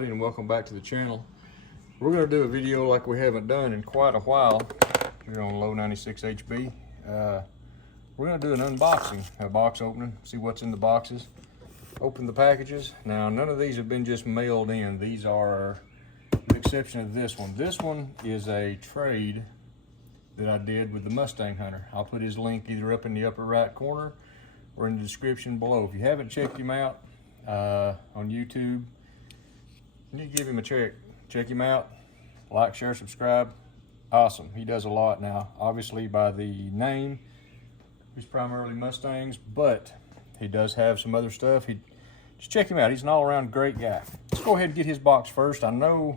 everybody, and welcome back to the channel. We're going to do a video like we haven't done in quite a while here on Low 96 HB. We're going to do an unboxing, a box opening, see what's in the boxes, open the packages. Now, none of these have been just mailed in. These are, with the exception of this one. This one is a trade that I did with the Mustang Hunter. I'll put his link either up in the upper right corner or in the description below. If you haven't checked him out on YouTube, you need to give him a check. Check him out, like, share, subscribe. Awesome, he does a lot now. Obviously by the name, he's primarily Mustangs, but he does have some other stuff. Just check him out, he's an all-around great guy. Let's go ahead and get his box first. I know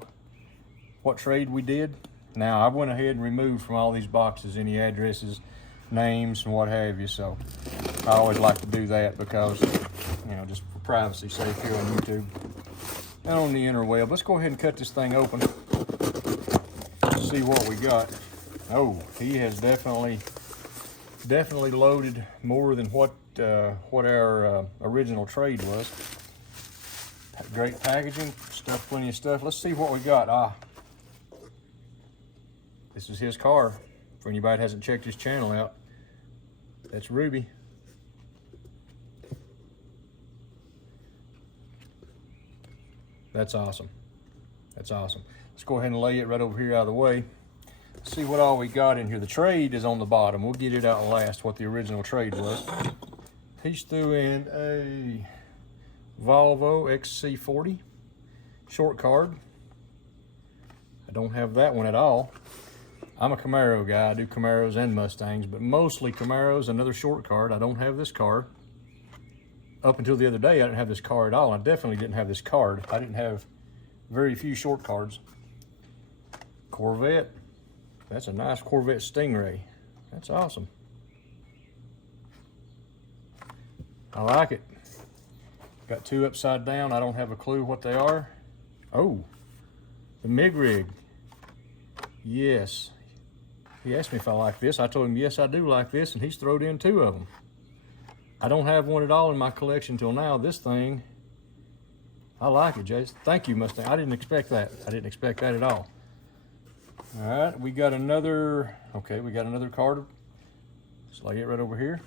what trade we did. Now, I went ahead and removed from all these boxes any addresses, names, and what have you, so I always like to do that because, you know, just for privacy sake here on YouTube and on the interweb. Let's go ahead and cut this thing open, see what we got. Oh, he has definitely loaded more than what our original trade was. Great packaging, plenty of stuff. Let's see what we got. This is his car. For anybody that hasn't checked his channel out, that's Ruby. That's awesome. That's awesome. Let's go ahead and lay it right over here out of the way. See what all we got in here. The trade is on the bottom. We'll get it out last, what the original trade was. He's threw in a Volvo XC40 short card. I don't have that one at all. I'm a Camaro guy. I do Camaros and Mustangs, but mostly Camaros. Another short card. I don't have this card. Up until the other day, I didn't have this car at all. I definitely didn't have this card. I didn't have very few short cards. Corvette. That's a nice Corvette Stingray. That's awesome. I like it. Got two upside down. I don't have a clue what they are. Oh, the MIG rig. Yes. He asked me if I like this. I told him, yes, I do like this, and he's thrown in two of them. I don't have one at all in my collection till now. This thing, I like it, Jason. Thank you, Mustang. I didn't expect that. I didn't expect that at all. All right, we got another, okay, we got another card. Just lay it right over here.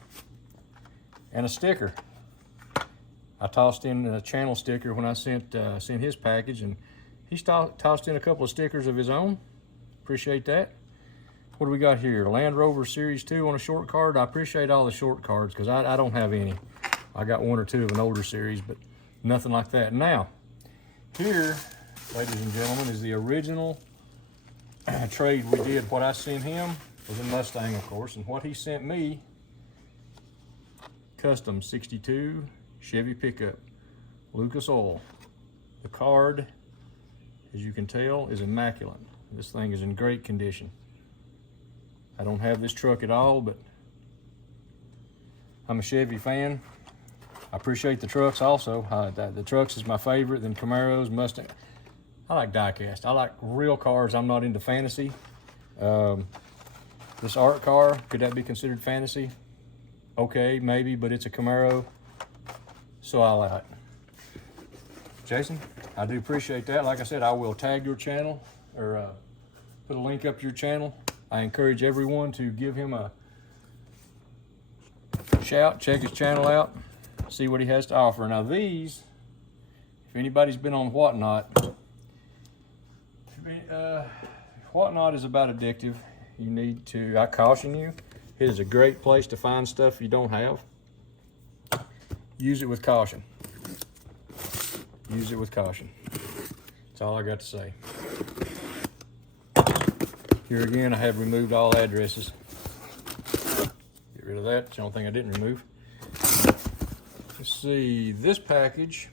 And a sticker. I tossed in a channel sticker when I sent his package, and he's tossed in a couple of stickers of his own. Appreciate that. What do we got here? Land Rover Series 2 on a short card. I appreciate all the short cards because I don't have any. I got one or two of an older series, but nothing like that. Now, here, ladies and gentlemen, is the original trade we did. What I sent him was a Mustang, of course, and what he sent me, custom 62 Chevy pickup, Lucas Oil. The card, as you can tell, is immaculate. This thing is in great condition. I don't have this truck at all, but I'm a Chevy fan. I appreciate the trucks also. The trucks is my favorite, then Camaros, Mustang. I like diecast. I like real cars. I'm not into fantasy. This art car, could that be considered fantasy? Okay, maybe, but it's a Camaro, so I like it. Jason, I do appreciate that. Like I said, I will tag your channel or put a link up to your channel. I encourage everyone to give him a shout, check his channel out, see what he has to offer. Now these, if anybody's been on Whatnot, Whatnot is about addictive. You need to, I caution you, it is a great place to find stuff you don't have. Use it with caution. Use it with caution. That's all I got to say. Here again, I have removed all addresses. Get rid of that. It's the only thing I didn't remove. Let's see, this package,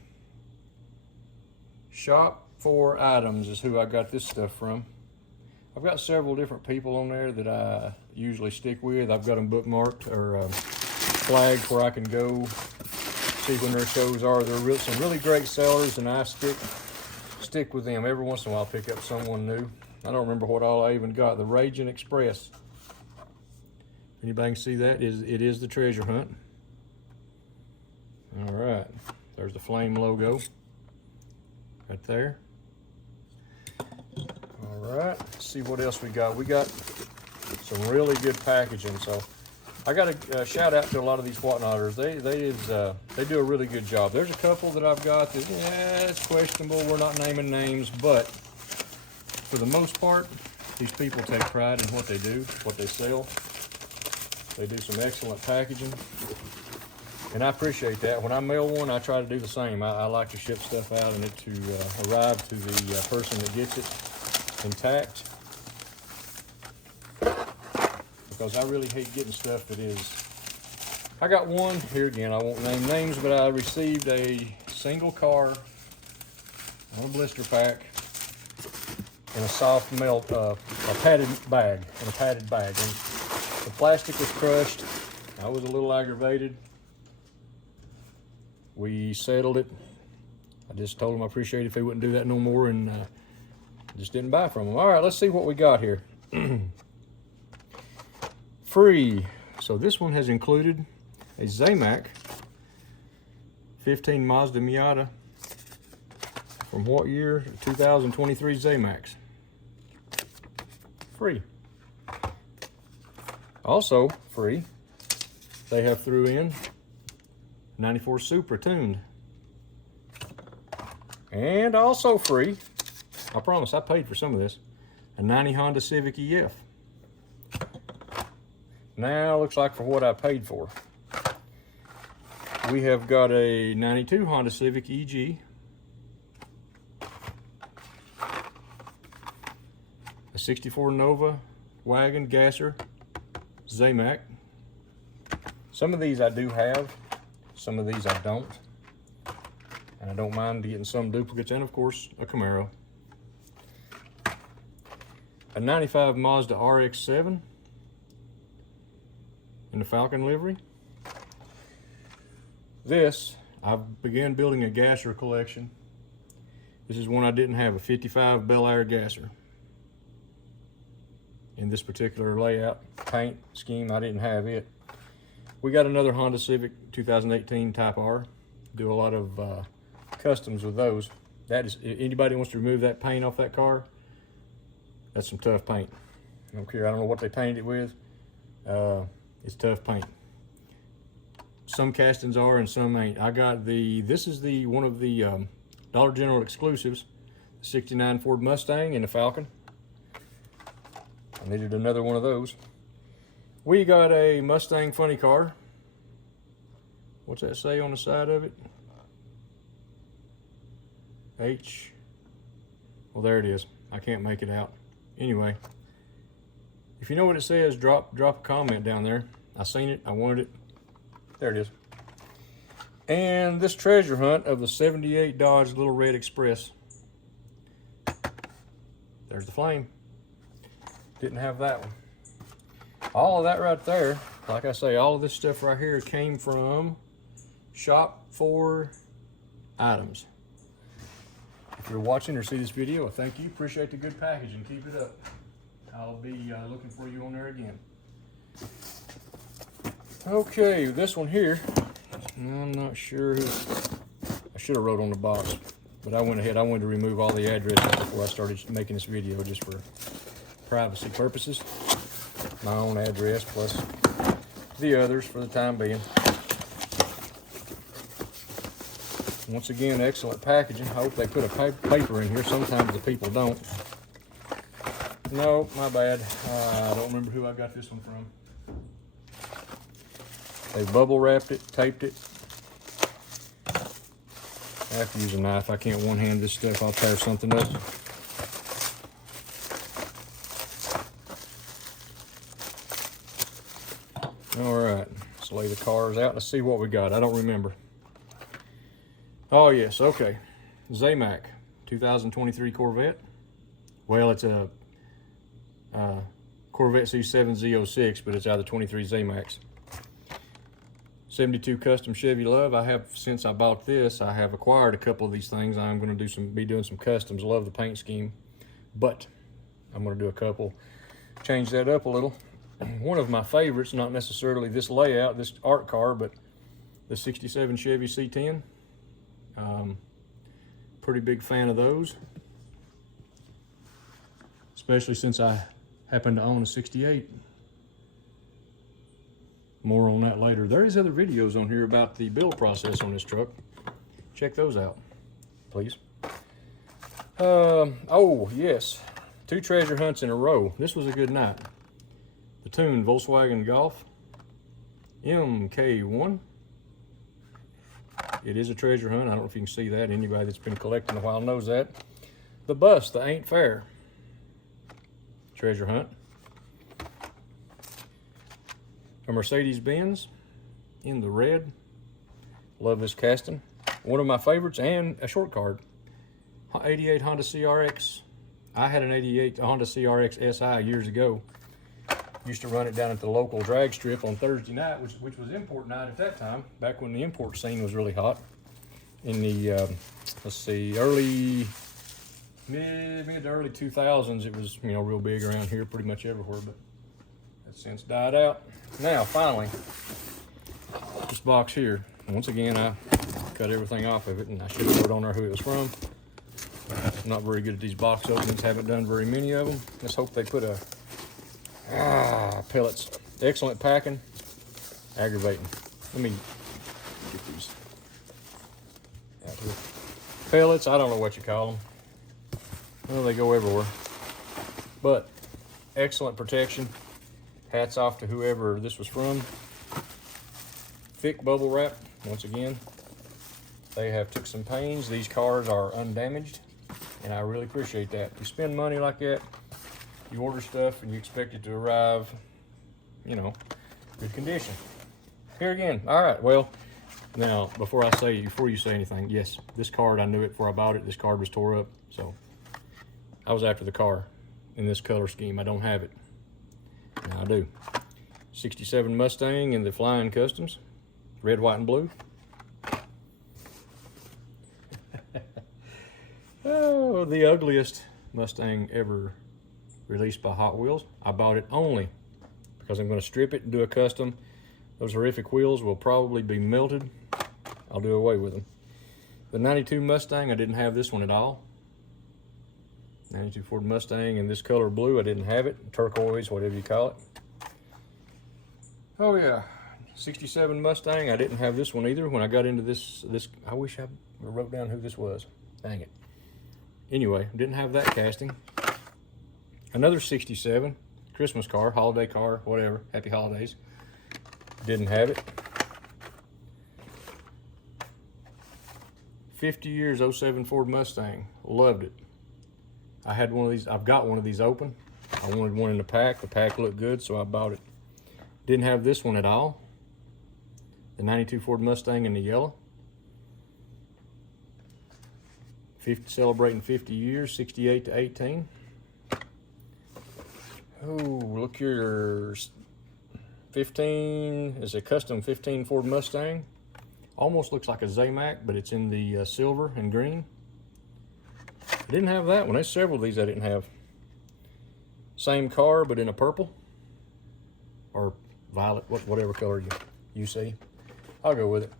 Shop for Items is who I got this stuff from. I've got several different people on there that I usually stick with. I've got them bookmarked or flagged where I can go see when their shows are. They're some really great sellers, and I stick with them. Every once in a while, pick up someone new. I don't remember what all I even got. The Raging Express. Anybody can see that? It is the treasure hunt. All right. There's the flame logo right there. All right, let's see what else we got. We got some really good packaging. So I got a shout out to a lot of these whatnotters. They do a really good job. There's a couple that I've got that, yeah, it's questionable. We're not naming names, but for the most part, these people take pride in what they do, what they sell. They do some excellent packaging, and I appreciate that. When I mail one, I try to do the same. I like to ship stuff out and it to arrive to the person that gets it intact, because I really hate getting stuff that is... I got one, here again, I won't name names, but I received a single car on a blister pack in a soft melt, a padded bag, And the plastic was crushed. I was a little aggravated. We settled it. I just told him I appreciate it if he wouldn't do that no more, and just didn't buy from him. All right, let's see what we got here. Free. So this one has included a Zamac 15 Mazda Miata from what year? 2023 Zamacs. Free. Also free, they have threw in 94 Supra tuned. And also free, I promise I paid for some of this, a 90 Honda Civic EF. Now looks like for what I paid for. We have got a 92 Honda Civic EG, a 64 Nova wagon gasser Zamac. Some of these I do have, some of these I don't. And I don't mind getting some duplicates, and of course, a Camaro. A 95 Mazda RX-7 in the Falcon livery. This, I began building a gasser collection. This is one I didn't have, a 55 Bel Air gasser. In this particular layout, paint scheme, I didn't have it. We got another Honda Civic 2018 Type R. Do a lot of customs with those. That is, anybody wants to remove that paint off that car, that's some tough paint. I don't care, I don't know what they painted it with. It's tough paint. Some castings are and some ain't. I got this is one of the Dollar General exclusives, the 69 Ford Mustang and the Falcon. I needed another one of those. We got a Mustang funny car. What's that say on the side of it? H. Well, there it is. I can't make it out. Anyway, if you know what it says, drop a comment down there. I seen it. I wanted it. There it is. And this treasure hunt of the 78 Dodge Little Red Express. There's the flame. Didn't have that one. All of that right there, like I say, all of this stuff right here came from Shop for Items. If you're watching or see this video, thank you. Appreciate the good packaging. Keep it up. I'll be looking for you on there again. Okay, this one here, I'm not sure who. I should have wrote on the box, but I went ahead. I wanted to remove all the addresses before I started making this video, just for privacy purposes. My own address plus the others for the time being. Once again, excellent packaging. I hope they put a paper in here. Sometimes the people don't. No, my bad. I don't remember who I got this one from. They bubble wrapped it, taped it. I have to use a knife. I can't one-hand this stuff. I'll tear something up. All right, let's lay the cars out. Let's see what we got. I don't remember. Oh yes, okay. Zamac, 2023 Corvette. Well, it's a Corvette C7 Z06, but it's out of the 23 Zamacs. 72 custom Chevy Love. I have, since I bought this, I have acquired a couple of these things. I'm going to be doing some customs. Love the paint scheme, but I'm going to do a couple, change that up a little. One of my favorites, not necessarily this layout, this art car, but the 67 Chevy C10. Pretty big fan of those. especially since I happen to own a 68. More on that later. There is other videos on here about the build process on this truck. Check those out, please. Oh, yes. 2 treasure hunts in a row. This was a good night. The Tune Volkswagen Golf MK1. It is a treasure hunt. I don't know if you can see that. Anybody that's been collecting a while knows that. The Bus, the Ain't Fair treasure hunt. A Mercedes-Benz in the red. Love this casting. One of my favorites, and a short card. 88 Honda CRX. I had an 88 Honda CRX SI years ago. Used to run it down at the local drag strip on Thursday night, which was import night at that time, back when the import scene was really hot. In the, let's see, mid to early 2000s, it was, you know, real big around here, pretty much everywhere, but that's since died out. Now, finally, this box here. Once again, I cut everything off of it, and I should have put on there who it was from. I'm not very good at these box openings, haven't done very many of them. Let's hope they put a, pellets. Excellent packing, aggravating. Let me get these out here. Pellets, I don't know what you call them. Well, they go everywhere. But excellent protection. Hats off to whoever this was from. Thick bubble wrap, once again. They have took some pains. These cars are undamaged, and I really appreciate that. If you spend money like that, you order stuff and you expect it to arrive, you know, good condition. Here again, all right, well, now, before you say anything, yes, this card, I knew it before I bought it. This card was tore up, so I was after the car in this color scheme. I don't have it. Now I do. 67 Mustang in the Flying Customs, red, white, and blue. Oh, the ugliest Mustang ever released by Hot Wheels. I bought it only because I'm going to strip it and do a custom. Those horrific wheels will probably be melted. I'll do away with them. The 92 Mustang, I didn't have this one at all. 92 Ford Mustang in this color blue, I didn't have it. Turquoise, whatever you call it. Oh yeah, 67 Mustang, I didn't have this one either. When I got into this, I wish I wrote down who this was. Dang it. Anyway, didn't have that casting. Another 67, Christmas car, holiday car, whatever, happy holidays. Didn't have it. 50 years 07 Ford Mustang, loved it. I had one of these, I've got one of these open. I wanted one in the pack looked good, so I bought it. Didn't have this one at all. The 92 Ford Mustang in the yellow. Celebrating 50 years, 68 to 18. Oh, look here. 15 is a custom 15 Ford Mustang. Almost looks like a Zamac, but it's in the silver and green. I didn't have that one. There's several of these I didn't have. Same car, but in a purple or violet, whatever color you see. I'll go with it.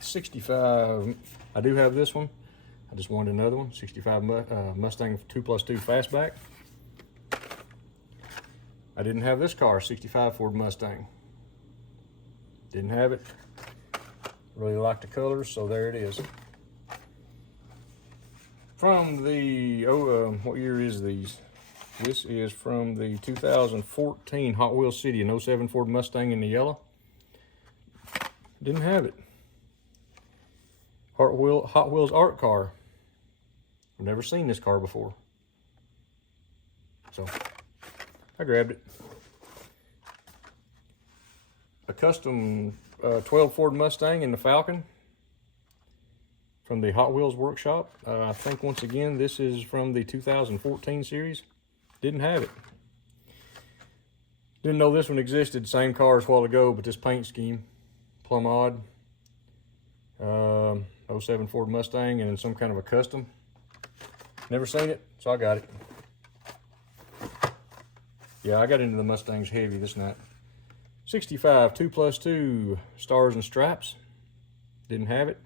65. I do have this one. I just wanted another one. 65 Mustang 2+2 Fastback. I didn't have this car, 65 Ford Mustang. Didn't have it. Really like the colors, so there it is. From the, what year is these? This is from the 2014 Hot Wheels City, an 07 Ford Mustang in the yellow. Didn't have it. Hot Wheels art car. I've never seen this car before. So, I grabbed it. A custom 12 Ford Mustang in the Falcon from the Hot Wheels workshop. I think once again this is from the 2014 series. Didn't have it. Didn't know this one existed. Same car as a while ago, but this paint scheme, plumb odd. 07 Ford Mustang and some kind of a custom. Never seen it, so I got it. Yeah, I got into the Mustangs heavy this night. 65 2+2 Stars and Stripes. Didn't have it.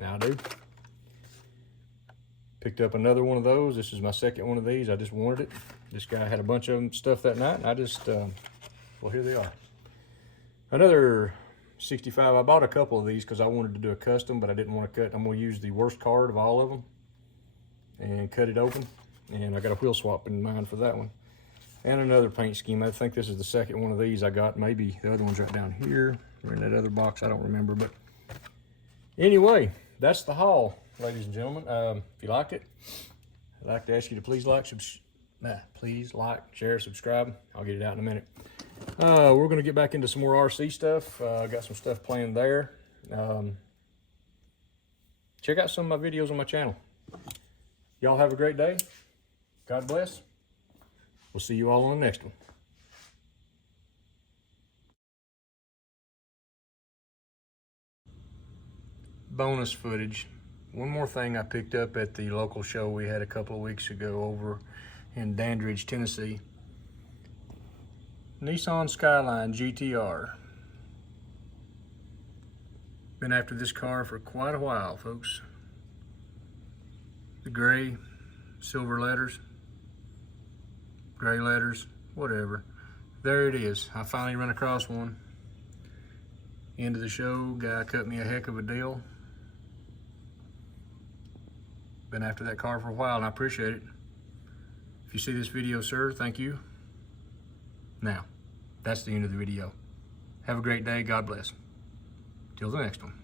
Now I do. Picked up another one of those. This is my second one of these. I just wanted it. This guy had a bunch of them stuff that night, and I just, well, here they are. Another 65. I bought a couple of these because I wanted to do a custom, but I didn't want to cut. I'm going to use the worst card of all of them and cut it open. And I got a wheel swap in mind for that one. And another paint scheme. I think this is the second one of these I got. Maybe the other one's right down here or in that other box. I don't remember. But anyway, that's the haul, ladies and gentlemen. If you liked it, I'd like to ask you to please like, share, subscribe. I'll get it out in a minute. We're going to get back into some more RC stuff. Got some stuff planned there. Check out some of my videos on my channel. Y'all have a great day. God bless. We'll see you all on the next one. Bonus footage. One more thing I picked up at the local show we had a couple of weeks ago over in Dandridge, Tennessee. Nissan Skyline GTR. Been after this car for quite a while, folks. The gray, silver letters, gray letters, whatever. There it is. I finally run across one. End of the show, guy cut me a heck of a deal. Been after that car for a while and I appreciate it. If you see this video, sir, thank you. Now, that's the end of the video. Have a great day. God bless. Till the next one.